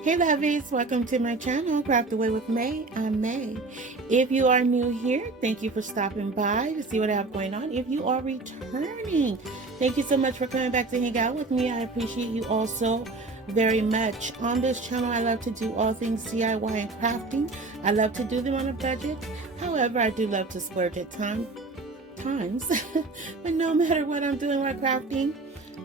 Hey lovies, welcome to my channel, Craft Away with May. I'm May. If you are new here, thank you for stopping by to see what I have going on. If you are returning, thank you so much for coming back to hang out with me. I appreciate you also very much. On this channel, I love to do all things DIY and crafting. I love to do them on a budget. However, I do love to splurge at times. But no matter what I'm doing while crafting,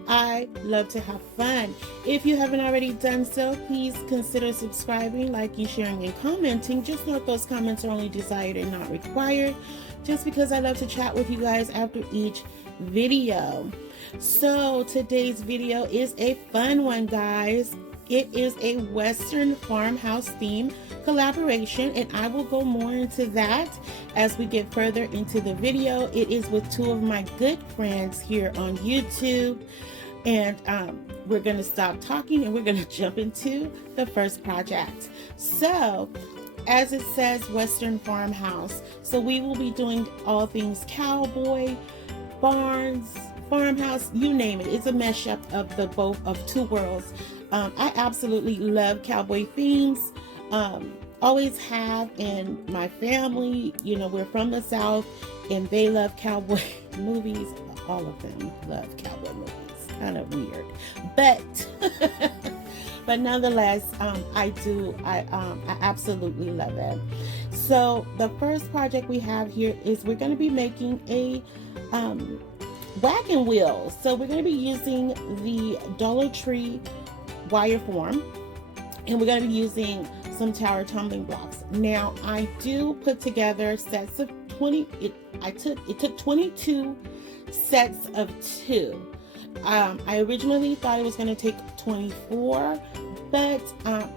I love to have fun. If you haven't already done so, please consider subscribing, liking, sharing, and commenting. Just note those comments are only desired and not required, just because I love to chat with you guys after each video. So today's video is a fun one, guys. It is a Western Farmhouse theme collaboration, and I will go more into that as we get further into the video. It is with two of my good friends here on YouTube, and we're going to stop talking and we're going to jump into the first project. So as it says, Western Farmhouse, so we will be doing all things cowboy, barns, farmhouse, you name it. It's a mashup of the both of two worlds. I absolutely love cowboy themes. Always have in my family. You know, we're from the South and they love cowboy movies. All of them love cowboy movies. Kind of weird, but but nonetheless, I absolutely love it. So the first project we have here is we're going to be making a wagon wheel. So we're going to be using the Dollar Tree wire form, and we're going to be using some tower tumbling blocks. Now I do put together sets of 20. It took 22 sets of 2. I originally thought it was going to take 24, but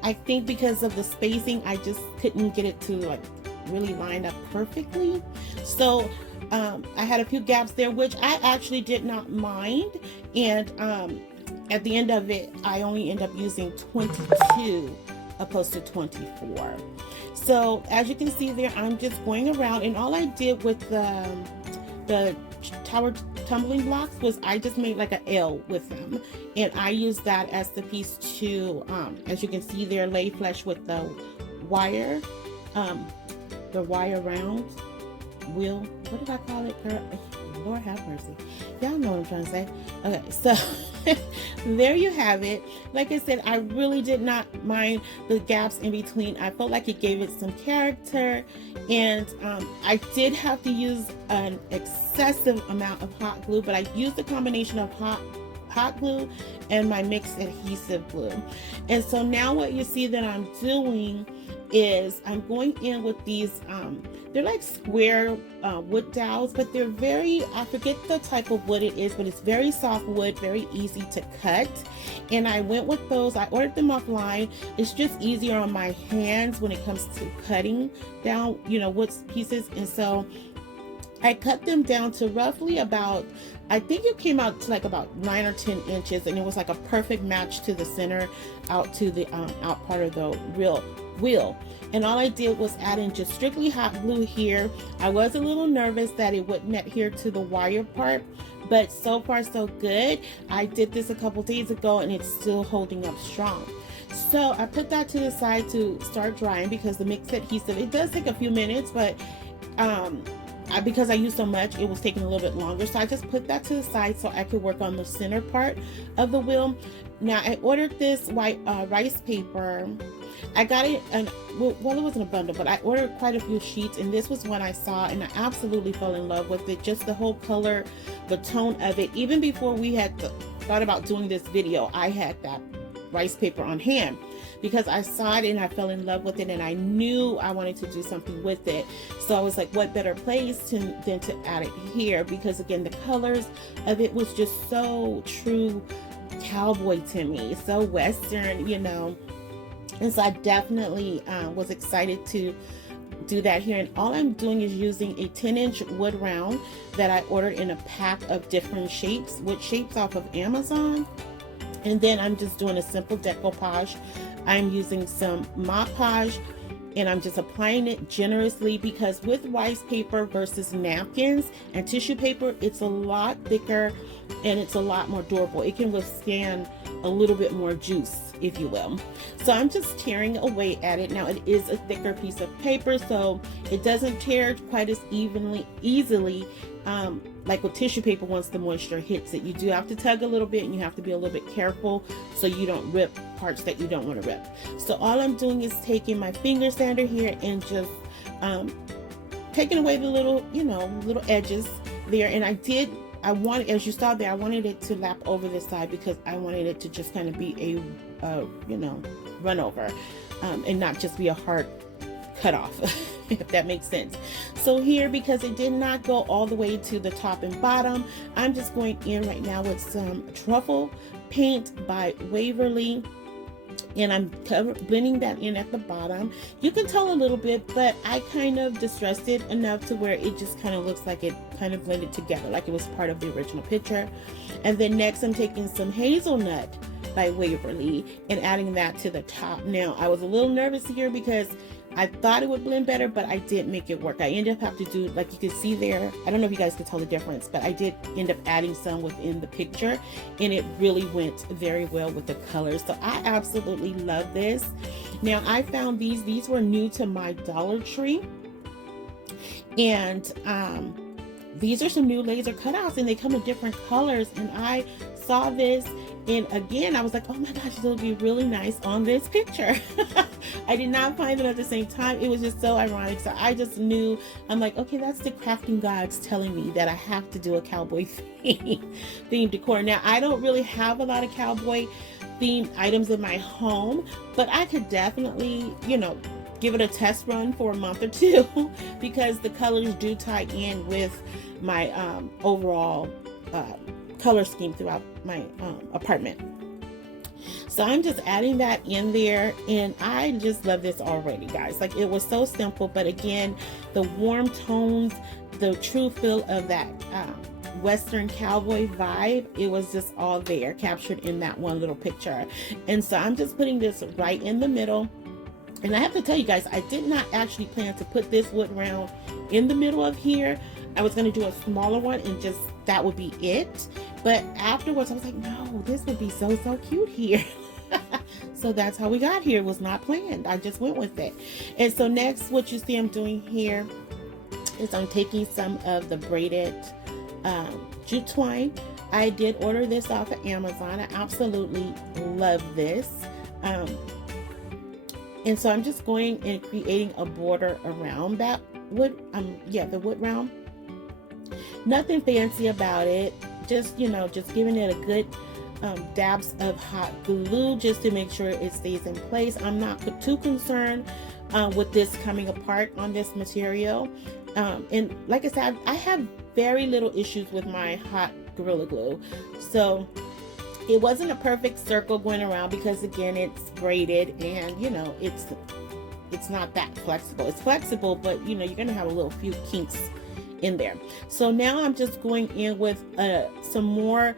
I think because of the spacing, I just couldn't get it to like really line up perfectly. So I had a few gaps there, which I actually did not mind, and at the end of it, I only end up using 22 opposed to 24. So as you can see there, I'm just going around, and all I did with the tower tumbling blocks was I just made like an L with them, and I used that as the piece to as you can see there, lay flush with the wire round wheel. What did I call it, girl? Lord have mercy, y'all know what I'm trying to say. Okay, so there you have it. Like I said, I really did not mind the gaps in between. I felt like it gave it some character, and I did have to use an excessive amount of hot glue, but I used a combination of hot glue and my mixed adhesive glue. And so now what you see that I'm doing is I'm going in with these they're like square wood dowels, but they're very, I forget the type of wood it is, but it's very soft wood, very easy to cut. And I went with those. I ordered them offline. It's just easier on my hands when it comes to cutting down, you know, wood pieces. And so I cut them down to roughly about, I think it came out to like about 9 or 10 inches, and it was like a perfect match to the center out to the out part of the real wheel. And all I did was add in just strictly hot glue here. I was a little nervous that it wouldn't adhere to the wire part, but so far so good. I did this a couple days ago and it's still holding up strong. So I put that to the side to start drying, because the mixed adhesive, it does take a few minutes, but because I used so much, it was taking a little bit longer. So I just put that to the side so I could work on the center part of the wheel. Now I ordered this white rice paper. I got it, and well, it wasn't a bundle, but I ordered quite a few sheets, and this was one I saw, and I absolutely fell in love with it. Just the whole color, the tone of it. Even before we had thought about doing this video, I had that rice paper on hand because I saw it and I fell in love with it, and I knew I wanted to do something with it. So I was like, what better place than to add it here, because again, the colors of it was just so true cowboy to me, so Western, you know. And so I definitely was excited to do that here. And all I'm doing is using a 10-inch wood round that I ordered in a pack of different shapes, wood shapes off of Amazon. And then I'm just doing a simple decoupage. I'm using some Mod Podge, and I'm just applying it generously, because with rice paper versus napkins and tissue paper, it's a lot thicker and it's a lot more durable. It can withstand a little bit more juice, if you will. So I'm just tearing away at it. Now it is a thicker piece of paper, so it doesn't tear quite as easily like with tissue paper once the moisture hits it. You do have to tug a little bit, and you have to be a little bit careful so you don't rip parts that you don't want to rip. So all I'm doing is taking my finger sander here and just taking away the little, little edges there. And I wanted, as you saw there, I wanted it to lap over this side because I wanted it to just kind of be a run over, and not just be a hard cut off, if that makes sense. So here, because it did not go all the way to the top and bottom, I'm just going in right now with some truffle paint by Waverly, and I'm blending that in at the bottom. You can tell a little bit, but I kind of distressed it enough to where it just kind of looks like it kind of blended together, like it was part of the original picture. And then next I'm taking some hazelnut by Waverly and adding that to the top. Now I was a little nervous here because I thought it would blend better, but I didn't make it work. I ended up having to do, like you can see there, I don't know if you guys can tell the difference, but I did end up adding some within the picture, and it really went very well with the colors. So I absolutely love this. Now I found these were new to my Dollar Tree, and these are some new laser cutouts, and they come in different colors, and I saw this, and again I was like, oh my gosh, this will be really nice on this picture. I did not find them at the same time. It was just so ironic. So I just knew, I'm like, okay, that's the crafting gods telling me that I have to do a cowboy theme decor. Now I don't really have a lot of cowboy themed items in my home, but I could definitely, give it a test run for a month or two because the colors do tie in with my overall color scheme throughout my apartment. So I'm just adding that in there, and I just love this already, guys. Like, it was so simple, but again, the warm tones, the true feel of that Western cowboy vibe, it was just all there, captured in that one little picture. And so I'm just putting this right in the middle. And I have to tell you guys, I did not actually plan to put this wood round in the middle of here. I was going to do a smaller one and just that would be it. But afterwards I was like, no, this would be so cute here. So that's how we got here. It was not planned. I just went with it. And so next, what you see I'm doing here is I'm taking some of the braided jute twine. I did order this off of Amazon. I absolutely love this. And so I'm just going and creating a border around that wood, the wood round. Nothing fancy about it. Just, just giving it a good dabs of hot glue just to make sure it stays in place. I'm not too concerned with this coming apart on this material. And like I said, I have very little issues with my hot Gorilla Glue. So it wasn't a perfect circle going around because again, it's braided and it's not that flexible. It's flexible, but you're gonna have a little few kinks in there. So now I'm just going in with some more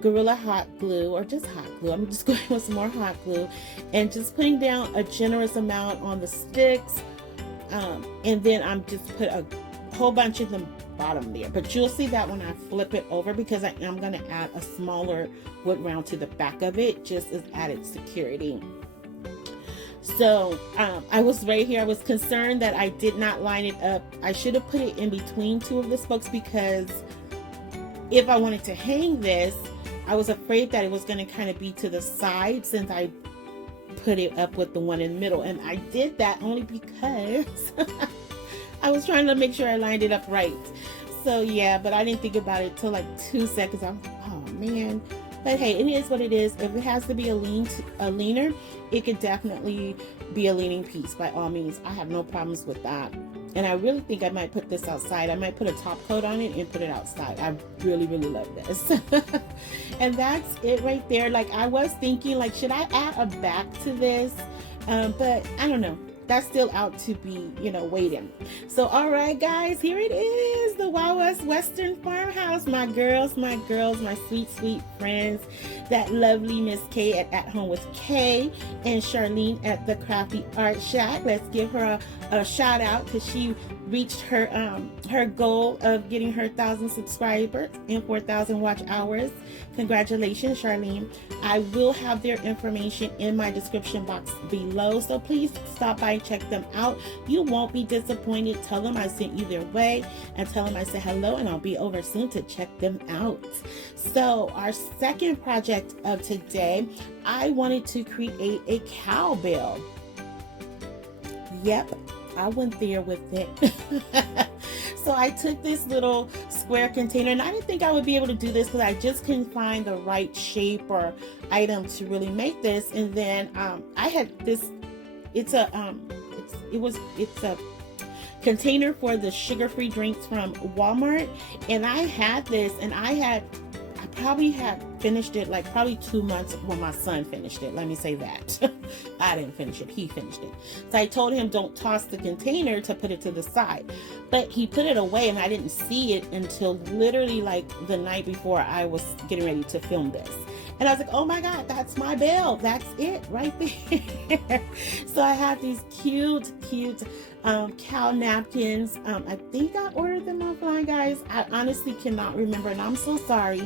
Gorilla hot glue, or just hot glue. I'm just going with some more hot glue and just putting down a generous amount on the sticks, and then I'm just put a whole bunch in the bottom there, but you'll see that when I flip it over because I am going to add a smaller wood round to the back of it just as added security. So I was right here, I was concerned that I did not line it up. I should have put it in between two of the spokes because if I wanted to hang this, I was afraid that it was going to kind of be to the side since I put it up with the one in the middle. And I did that only because I was trying to make sure I lined it up right. So yeah, but I didn't think about it till like 2 seconds. I'm like, oh man. But hey, it is what it is. If it has to be a leaner, it could definitely be a leaning piece by all means. I have no problems with that. And I really think I might put this outside. I might put a top coat on it and put it outside. I really love this. And that's it right there. Like, I was thinking, like, should I add a back to this? But I don't know. That's still out to be, waiting. So, all right, guys, here it is, the Wow Western Farmhouse. My girls, my sweet friends, that lovely Miss K at Home with K, and Charlene at the Crafty Art Shack. Let's give her a shout out because she reached her goal of getting her 1,000 subscribers and 4,000 watch hours. Congratulations, Charlene. I will have their information in my description box below, so please stop by and check them out. You won't be disappointed. Tell them I sent you their way and tell them I said hello, and I'll be over soon to check them out. So our second project of today, I wanted to create a cowbell. Yep, I went there with it. So I took this little square container, and I didn't think I would be able to do this because I just couldn't find the right shape or item to really make this. And then I had this. It's a container for the sugar-free drinks from Walmart, and I had this, and I probably had finished it like probably 2 months when my son finished it. Let me say that. I didn't finish it, he finished it. So I told him don't toss the container, to put it to the side, but he put it away, and I didn't see it until literally like the night before I was getting ready to film this. And I was like, oh my God, that's my bell. That's it right there. So I have these cute cow napkins. I think I ordered them offline, guys. I honestly cannot remember, and I'm so sorry.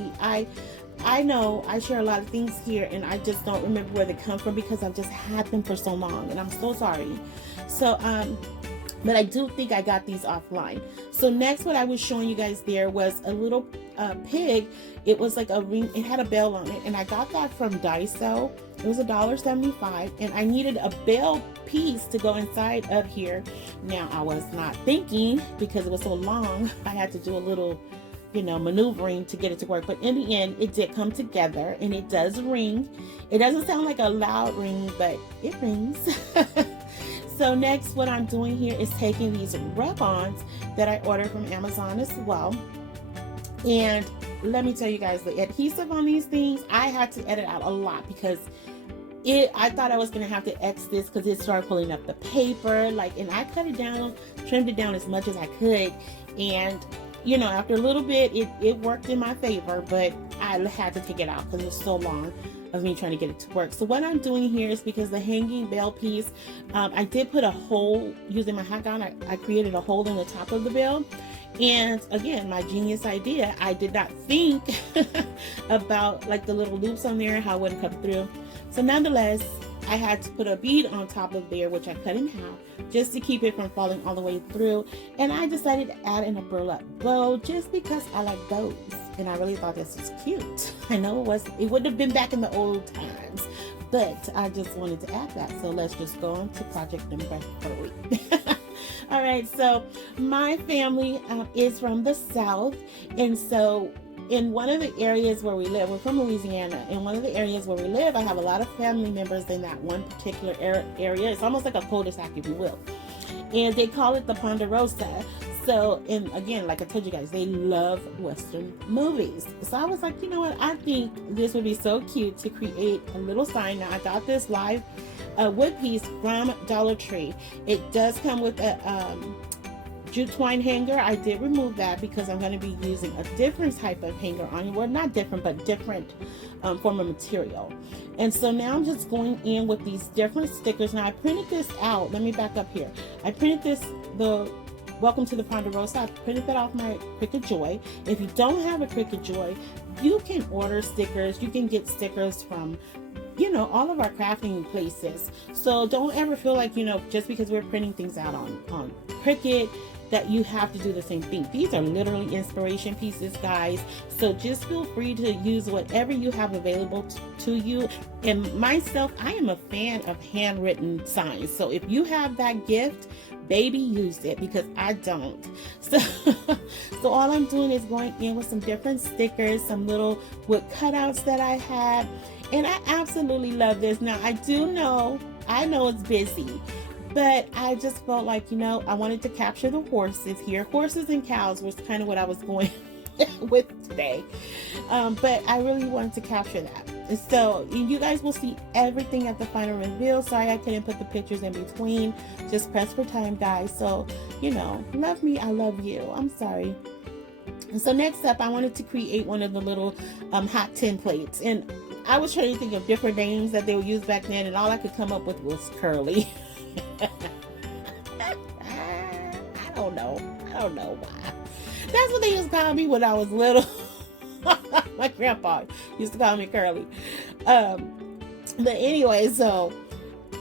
I know I share a lot of things here, and I just don't remember where they come from because I've just had them for so long, and I'm so sorry. So, but I do think I got these offline. So next, what I was showing you guys there was a little pig. It was like a ring. It had a bell on it, and I got that from Daiso. It was $1.75, and I needed a bell piece to go inside of here. Now I was not thinking, because it was so long, I had to do a little, maneuvering to get it to work. But in the end, it did come together, and it does ring. It doesn't sound like a loud ring, but it rings. So next, what I'm doing here is taking these rub-ons that I ordered from Amazon as well. And let me tell you guys, the adhesive on these things, I had to edit out a lot because I thought I was going to have to X this because it started pulling up the paper. and I cut it down, trimmed it down as much as I could. And, after a little bit, it worked in my favor, but I had to take it out because it was so long of me trying to get it to work. So what I'm doing here is, because the hanging bell piece, I did put a hole using my hot gun. I created a hole in the top of the bell. And again, my genius idea, I did not think about like the little loops on there, how it would come through. So nonetheless, I had to put a bead on top of there, which I cut in half just to keep it from falling all the way through. And I decided to add in a burlap bow just because I like bows. And I really thought this was cute. I know it wouldn't have been back in the old times, but I just wanted to add that. So let's just go on to project number 3. All right, so my family is from the South, and so in one of the areas where we live, we're from Louisiana, in one of the areas where we live, I have a lot of family members in that one particular area. It's almost like a cul-de-sac, if you will, and they call it the Ponderosa. So, and again, like I told you guys, they love Western movies. So I was like, you know what? I think this would be so cute to create a little sign. Now, I got this live wood piece from Dollar Tree. It does come with a jute twine hanger. I did remove that because I'm going to be using a different type of hanger on it. Well, not different, but different form of material. And so now I'm just going in with these different stickers. Now I printed this out. Let me back up here. I printed this, the Welcome to the Ponderosa. I printed that off my Cricut Joy. If you don't have a Cricut Joy, you can order stickers. You can get stickers from, all of our crafting places. So don't ever feel like, just because we're printing things out on Cricut, that you have to do the same thing. These are literally inspiration pieces, guys. So just feel free to use whatever you have available to you. And myself, I am a fan of handwritten signs. So if you have that gift, baby, use it, because I don't. So all I'm doing is going in with some different stickers, some little wood cutouts that I had. And I absolutely love this. Now, I know it's busy, but I just felt like, I wanted to capture the horses here. Horses and cows was kind of what I was going with today. But I really wanted to capture that. So you guys will see everything at the final reveal. Sorry I couldn't put the pictures in between. Just press for time, guys. So, love me, I love you. I'm sorry. And so next up, I wanted to create one of the little hot tin plates. And I was trying to think of different names that they would use back then, and all I could come up with was curly. I don't don't know. I don't know why. That's what they used to call me when I was little. My grandpa used to call me Curly. But anyway, so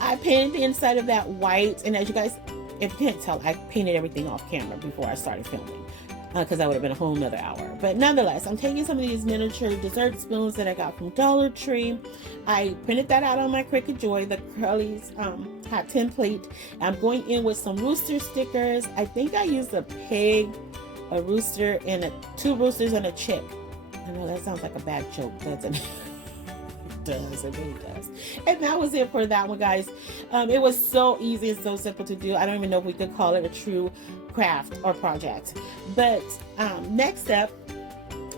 I painted the inside of that white, and as you guys, if you can't tell, I painted everything off camera before I started filming, because that would have been a whole nother hour. But nonetheless, I'm taking some of these miniature dessert spoons that I got from Dollar Tree. I printed that out on my Cricut Joy, the Curly's hot tin plate. I'm going in with some rooster stickers. I think I used a pig, a rooster, and two roosters and a chick. I know that sounds like a bad joke. That's an does, it really does. And that was it for that one, guys. It was so easy and so simple to do. I don't even know if we could call it a true craft or project. But next up,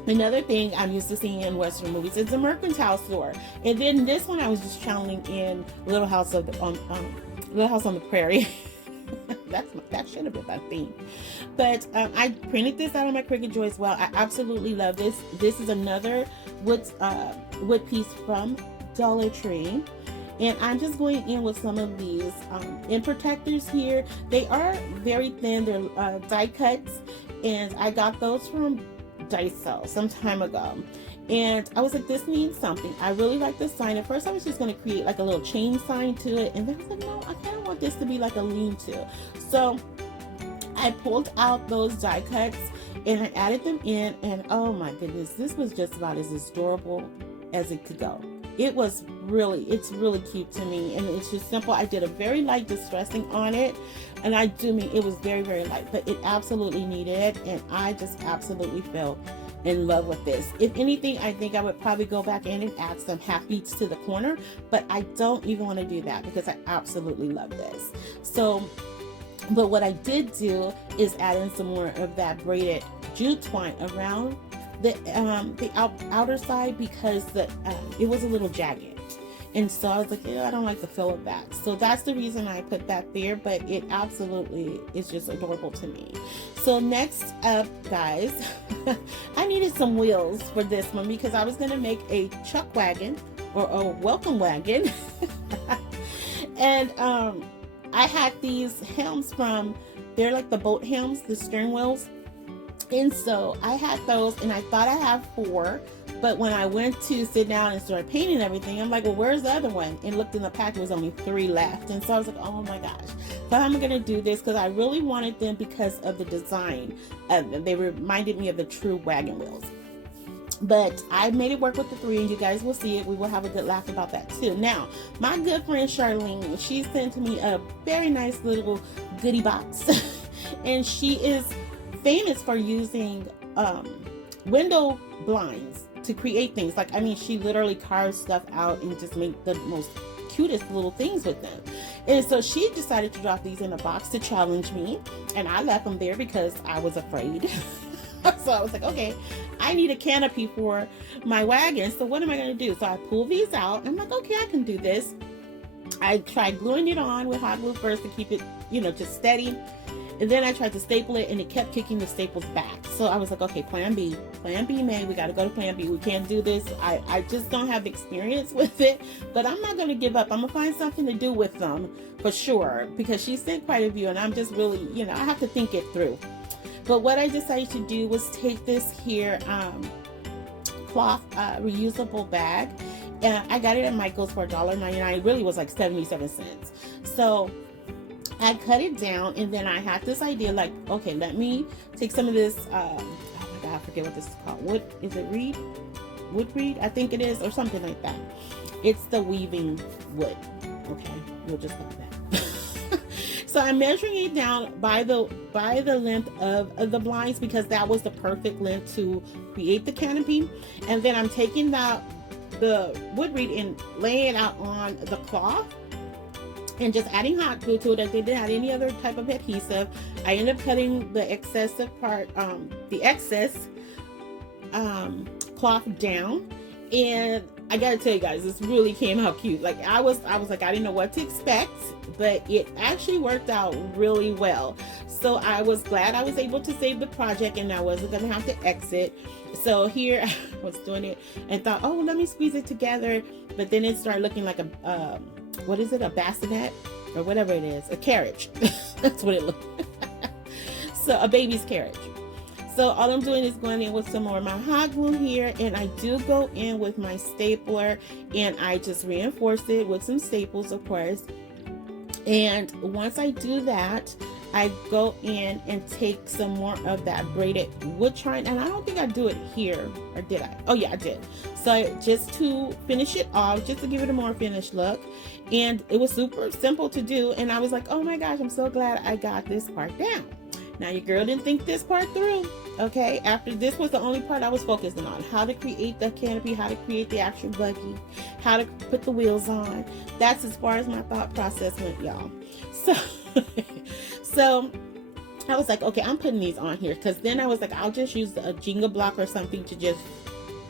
another thing I'm used to seeing in Western movies is the Mercantile store. And then this one I was just channeling in Little House on the Prairie. That should have been my theme. But I printed this out on my Cricut Joy as well. I absolutely love this. This is another wood piece from Dollar Tree. And I'm just going in with some of these end protectors here. They are very thin. They're die cuts. And I got those from Daiso some time ago. And I was like, this means something. I really like this sign. At first, I was just going to create like a little chain sign to it. And then I was like, no, I kind of want this to be like a lean-to. So I pulled out those die cuts and I added them in. And oh my goodness, this was just about as adorable as it could go. It's really cute to me. And it's just simple. I did a very light distressing on it. And I do mean it was very, very light. But it absolutely needed it. And I just absolutely felt in love with this. If anything, I think I would probably go back in and add some half beats to the corner, but I don't even want to do that because I absolutely love this. So, but what I did do is add in some more of that braided jute twine around the outer side because it was a little jagged. And so I was like, I don't like the feel of that. So that's the reason I put that there, but it absolutely is just adorable to me. So next up, guys, I needed some wheels for this one because I was going to make a chuck wagon or a welcome wagon. And I had these helms they're like the boat helms, the stern wheels. And so I had those and I thought I had 4. But when I went to sit down and start painting everything, I'm like, well, where's the other one? And looked in the pack, there was only 3 left. And so I was like, oh my gosh. So I'm going to do this because I really wanted them because of the design. They reminded me of the true wagon wheels. But I made it work with the 3, and you guys will see it. We will have a good laugh about that too. Now, my good friend Charlene, she sent me a very nice little goodie box. And she is famous for using window blinds to create things. Like, I mean, she literally carves stuff out and just make the most cutest little things with them. And so she decided to drop these in a box to challenge me, and I left them there because I was afraid. So I was like, okay, I need a canopy for my wagon, so what am I going to do? So I pulled these out and I'm like, okay, I can do this. I tried gluing it on with hot glue first to keep it, just steady. And then I tried to staple it and it kept kicking the staples back. So I was like, okay, plan B, May, we got to go to plan B. We can't do this. I just don't have experience with it, but I'm not going to give up. I'm going to find something to do with them for sure, because she sent quite a few and I'm just really, I have to think it through. But what I decided to do was take this here cloth reusable bag. And I got it at Michael's for $1.99. It really was like 77 cents. So I cut it down, and then I had this idea like, okay, let me take some of this, oh my God, I forget what this is called. Wood reed? I think it is, or something like that. It's the weaving wood. Okay, we'll just like that. So I'm measuring it down by the length of the blinds, because that was the perfect length to create the canopy. And then I'm taking the wood reed and laying it out on the cloth and just adding hot glue to it. I didn't add any other type of adhesive. I ended up cutting the excessive part, the excess cloth down, and I gotta tell you guys, this really came out cute. Like I was like, I didn't know what to expect, but it actually worked out really well. So I was glad I was able to save the project and I wasn't gonna have to exit. So here I was doing it and thought, oh, let me squeeze it together. But then it started looking like a, what is it? A bassinet or whatever it is, a carriage. That's what it looked like. So a baby's carriage. So all I'm doing is going in with some more of my hot glue here, and I do go in with my stapler, and I just reinforce it with some staples, of course. And once I do that, I go in and take some more of that braided wood twine, and I don't think I do it here, or did I? Oh yeah, I did. So just to finish it off, just to give it a more finished look, and it was super simple to do, and I was like, oh my gosh, I'm so glad I got this part down. Now your girl didn't think this part through, okay? After this was the only part I was focusing on, how to create the canopy, how to create the actual buggy, how to put the wheels on. That's as far as my thought process went, y'all. So I was like, okay, I'm putting these on here, because then I was like, I'll just use a Jenga block or something to just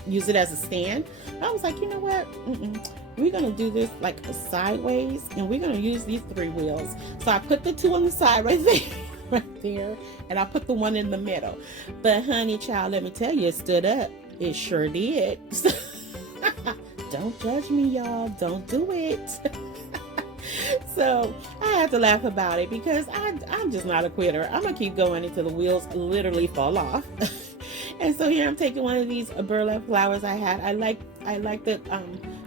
use it as a stand. I was like, you know what? We're gonna do this like sideways, and we're gonna use these 3 wheels. So I put the 2 on the side right there. Right there, and I put the 1 in the middle. But honey child, let me tell you, it stood up. It sure did. Don't judge me, y'all. Don't do it. So I had to laugh about it, because I'm just not a quitter. I'm gonna keep going until the wheels literally fall off. And so here I'm taking one of these burlap flowers I had. I like the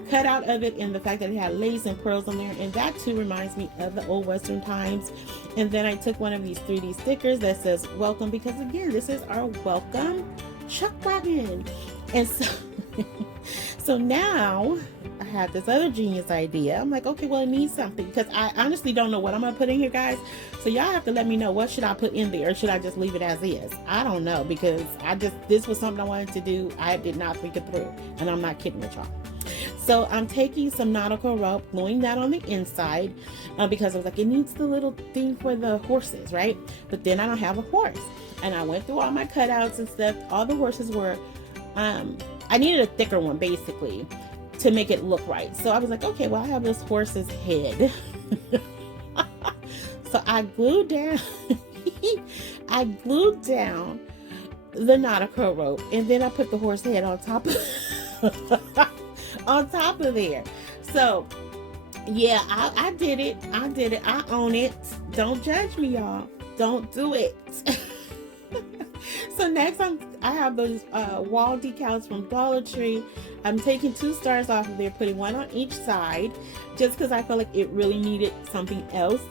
cutout of it, and the fact that it had lace and pearls on there, and that too reminds me of the old Western times. And then I took one of these 3D stickers that says welcome, because again, this is our welcome chuck wagon. And so now I have this other genius idea. I'm like, okay, well, it needs something, because I honestly don't know what I'm gonna put in here, guys. So y'all have to let me know, what should I put in there, or should I just leave it as is? I don't know, because this was something I wanted to do. I did not think it through, and I'm not kidding with y'all. So I'm taking some nautical rope, gluing that on the inside, because I was like, it needs the little thing for the horses, right? But then I don't have a horse. And I went through all my cutouts and stuff. All the horses were, I needed a thicker one, basically, to make it look right. So I was like, okay, well, I have this horse's head. So I glued down, the nautical rope, and then I put the horse head on top of on top of there. So yeah, I did it. I own it. Don't judge me, y'all. Don't do it. So next I have those wall decals from Dollar Tree. I'm taking 2 stars off of there, putting 1 on each side, just because I felt like it really needed something else.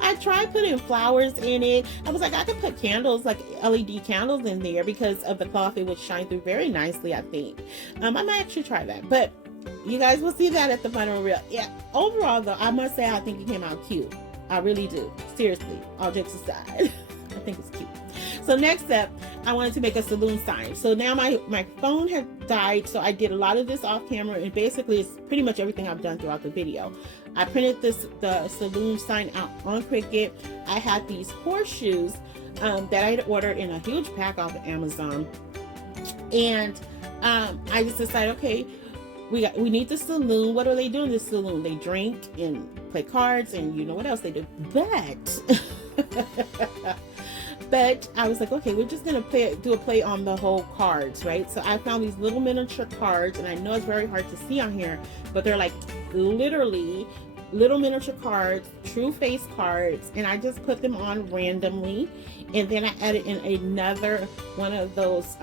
I tried putting flowers in it. I was like, I could put candles, like LED candles in there, because of the cloth. It would shine through very nicely, I think. I might actually try that, but you guys will see that at the final reel. Yeah, overall though, I must say I think it came out cute. I really do. Seriously, all jokes aside. I think it's cute. So next up, I wanted to make a saloon sign. So now my phone had died, so I did a lot of this off camera, and basically it's pretty much everything I've done throughout the video. I printed the saloon sign out on Cricut. I had these horseshoes that I had ordered in a huge pack off of Amazon, and I just decided, okay, we need the saloon. What are they doing in the saloon? They drink and play cards, and you know what else they do. But I was like, okay, we're just gonna do a play on the whole cards, right? So I found these little miniature cards, and I know it's very hard to see on here, but they're like literally little miniature cards, true face cards, and I just put them on randomly. And then I added in another one of those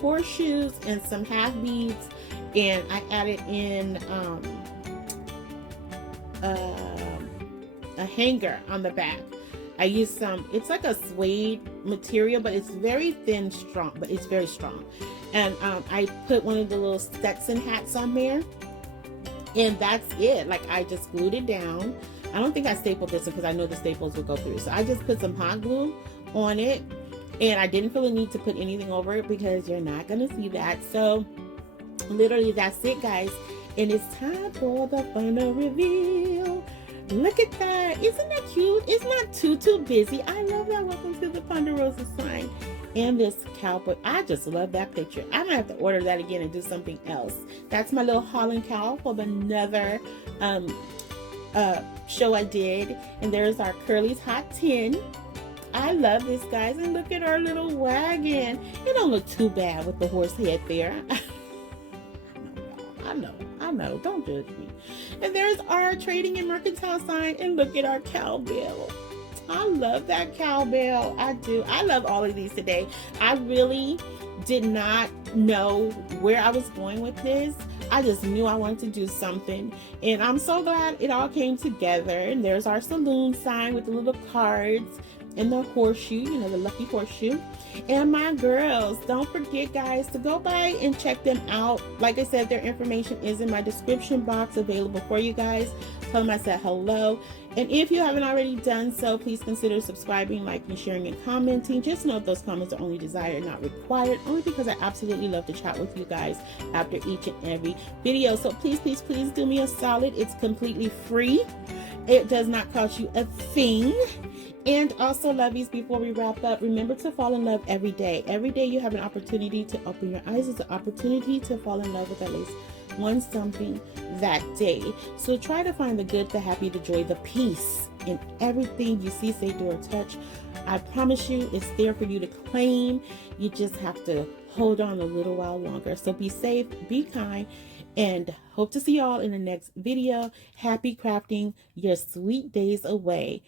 horseshoes and some half beads, and I added in a hanger on the back. I used some, it's like a suede material, but it's very thin, strong, but it's very strong. And I put one of the little Stetson hats on there, and that's it. Like, I just glued it down. I don't think I stapled this because I know the staples would go through. So I just put some hot glue on it, and I didn't feel the need to put anything over it because you're not going to see that. So literally that's it, guys. And it's time for the final reveal. Look at that. Isn't that cute? It's not too busy. I love that. Welcome to the Ponderosa sign. And this cowboy. I just love that picture. I'm going to have to order that again and do something else. That's my little Holland cow from another show I did. And there's our Curly's Hot 10. I love this, guys. And look at our little wagon. It don't look too bad with the horse head there. I know. Don't judge me. And there's our trading and mercantile sign. And look at our cowbell. I love that cowbell. I do. I love all of these today. I really did not know where I was going with this. I just knew I wanted to do something. And I'm so glad it all came together. And there's our saloon sign with the little cards and the horseshoe, you know, the lucky horseshoe. And my girls, don't forget, guys, to go by and check them out. Like I said, their information is in my description box, available for you guys. Tell them I said hello. And if you haven't already done so, please consider subscribing, liking, sharing, and commenting. Just know those comments are only desired, not required, only because I absolutely love to chat with you guys after each and every video. So please, please, please do me a solid. It's completely free. It does not cost you a thing. And also, lovies, before we wrap up, remember to fall in love every day. Every day you have an opportunity to open your eyes. It's an opportunity to fall in love with at least one something that day. So try to find the good, the happy, the joy, the peace in everything you see, say, do, or touch. I promise you, it's there for you to claim. You just have to hold on a little while longer. So be safe, be kind, and hope to see y'all in the next video. Happy crafting your sweet days away.